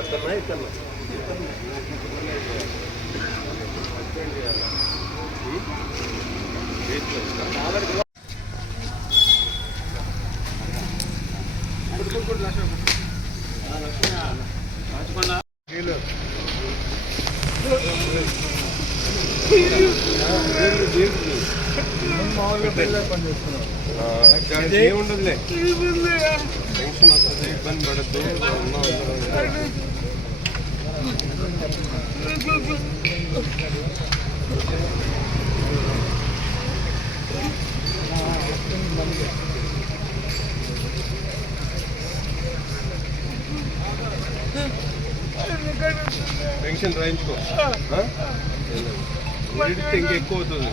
అత్తన్నా ఇక్కడన్నా ఏముండదులే tension వస్తుంది ఇబ్బంది పడద్దు టెన్షన్ రాయించుకో ఇంకెక్కువ అవుతుంది